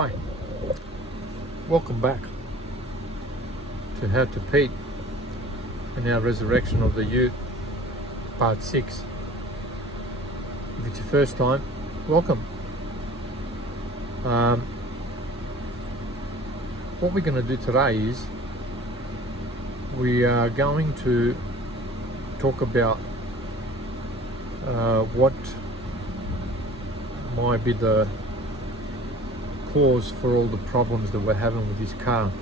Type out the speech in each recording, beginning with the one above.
Hi, welcome back to How to Pete and our resurrection of the Ute, part 6. If it's your first time, welcome. What we're going to do today is we are going to talk about what might be the cause for all the problems that we're having with this car.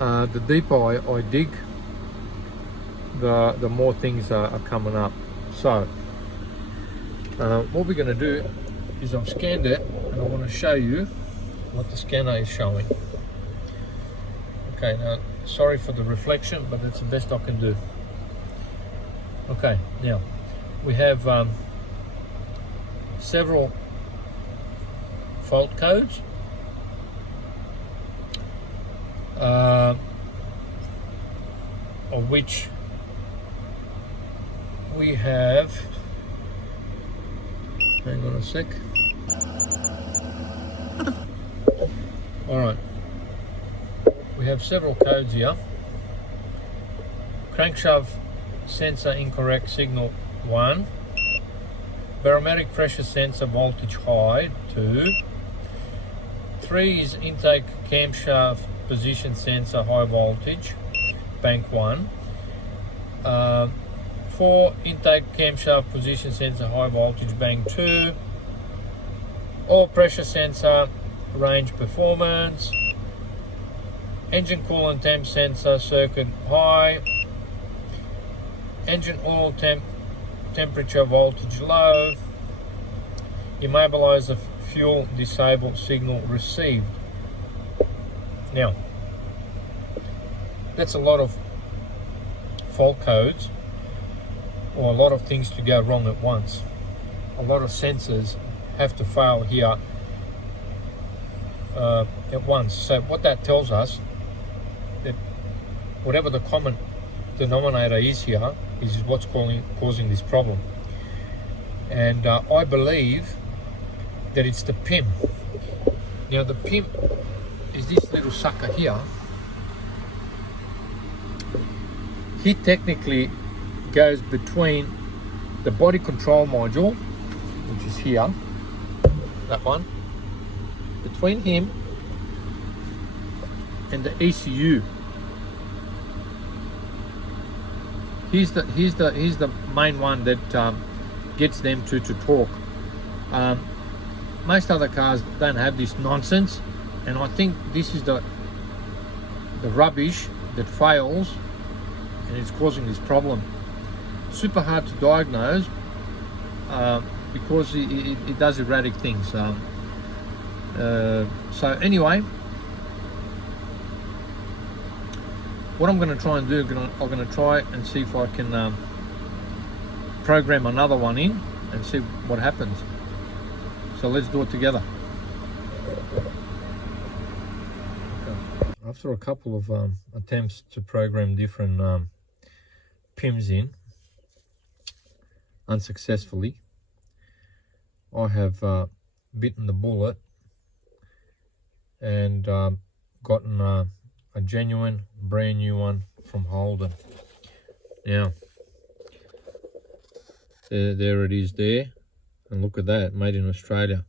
The deeper I dig, the more things are coming up. So what we're going to do is I've scanned it and I want to show you what the scanner is showing. Okay, now sorry for the reflection, but that's the best I can do. Okay, now we have several fault codes, of which we have, hang on a sec. All right, we have several codes here. Crankshaft sensor incorrect signal 1, barometric pressure sensor voltage high 2, 3 is intake camshaft position sensor high voltage bank 1, 4 intake camshaft position sensor high voltage bank 2, oil pressure sensor range performance, engine coolant temp sensor circuit high, engine oil temperature voltage low, immobilizer fuel disable signal received. Now, that's a lot of fault codes, or a lot of things to go wrong at once. A lot of sensors have to fail here at once. So what that tells us, that whatever the common denominator is here is what's causing this problem. And I believe that it's the PIM. Now the PIM is this little sucker here. He technically goes between the body control module, which is here, that one, between him and the ECU. He's the main one that gets them to talk. Most other cars don't have this nonsense, and I think this is the rubbish that fails, and it's causing this problem. Super hard to diagnose because it does erratic things. So anyway, what I'm going to try and do, I'm going to try and see if I can program another one in and see what happens. So let's do it together. Okay. After a couple of attempts to program different PIMs in unsuccessfully, I have bitten the bullet and gotten a genuine brand new one from Holden. Now there it is there, and look at that, made in Australia.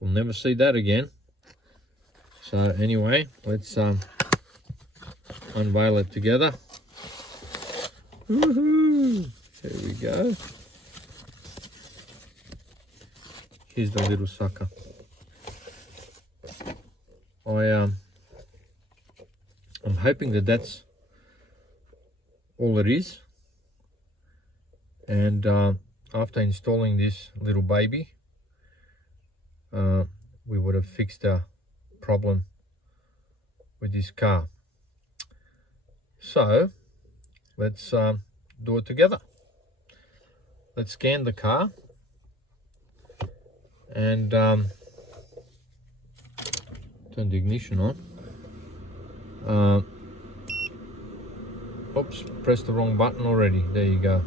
We'll never see that again. So anyway, let's unveil it together. Woohoo! There we go. Here's the little sucker. I'm hoping that that's all it is. And after installing this little baby, we would have fixed a problem with this car. So let's do it together. Let's scan the car and turn the ignition on. Oops, pressed the wrong button already. There you go.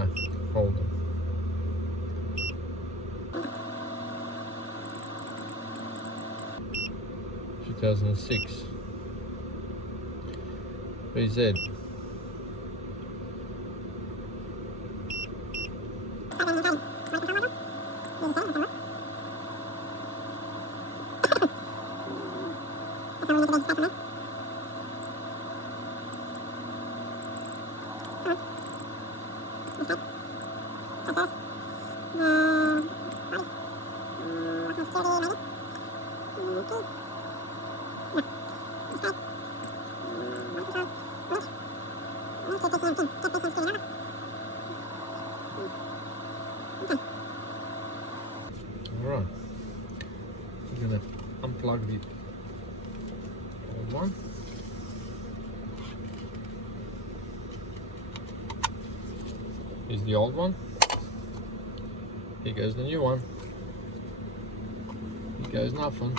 Okay, Holden. (2006) VZ. Alright, I'm going to unplug the old one. Here's the old one. Here goes the new one. Here goes nothing.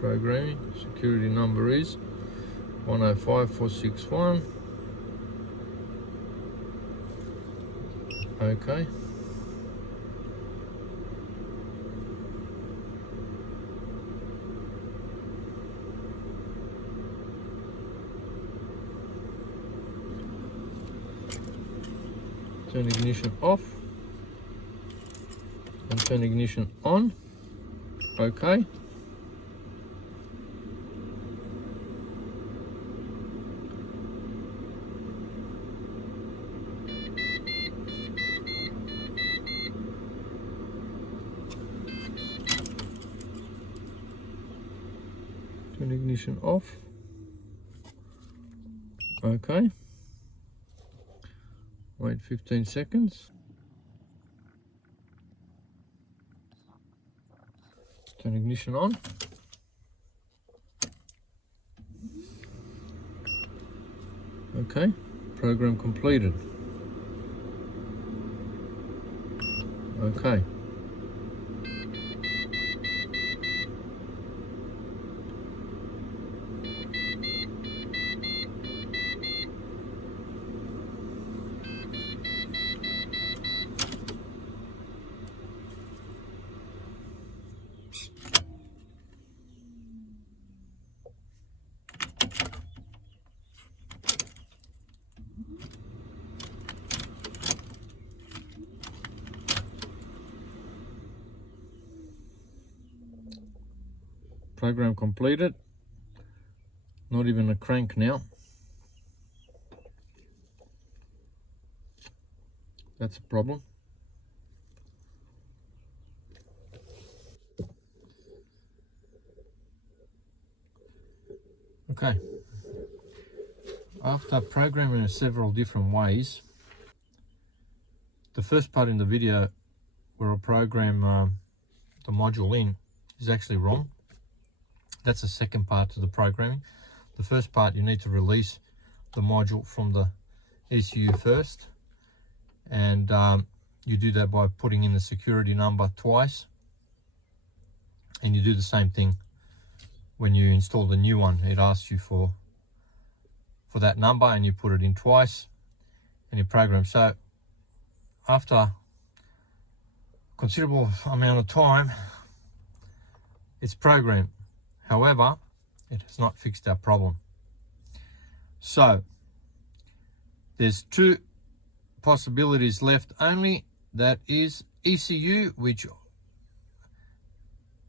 Programming, security number is 105461. Okay. Turn ignition off and turn ignition on. Okay. Turn ignition off. Okay. Wait 15 seconds. Turn ignition on. Okay. Program completed. Okay. Program completed. Not even a crank now. That's a problem. Okay. After programming in several different ways, the first part in the video where I program the module in is actually wrong. That's the second part to the programming. The first part, you need to release the module from the ECU first, and you do that by putting in the security number twice, and you do the same thing when you install the new one. It asks you for that number, and you put it in twice, and you program. So after considerable amount of time, it's programmed. However, it has not fixed our problem. So there's two possibilities left only. That is ECU, which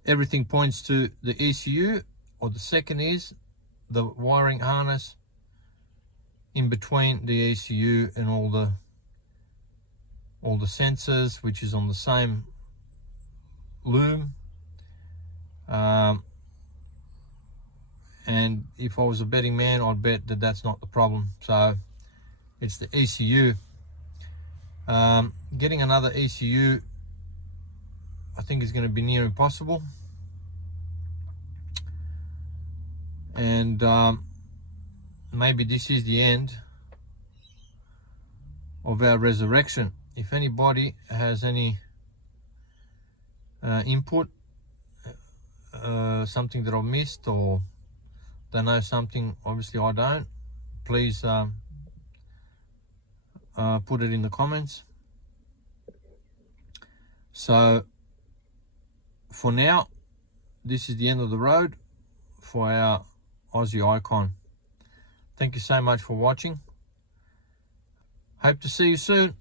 everything points to the ECU, or the second is the wiring harness in between the ECU and all the sensors, which is on the same loom. And if I was a betting man, I'd bet that that's not the problem. So it's the ECU. Getting another ECU, I think, is going to be near impossible. And maybe this is the end of our resurrection. if anybody has any input, something that I've missed, or they know something obviously I don't, please put it in the comments. So for now, this is the end of the road for our Aussie icon. Thank you so much for watching. Hope to see you soon.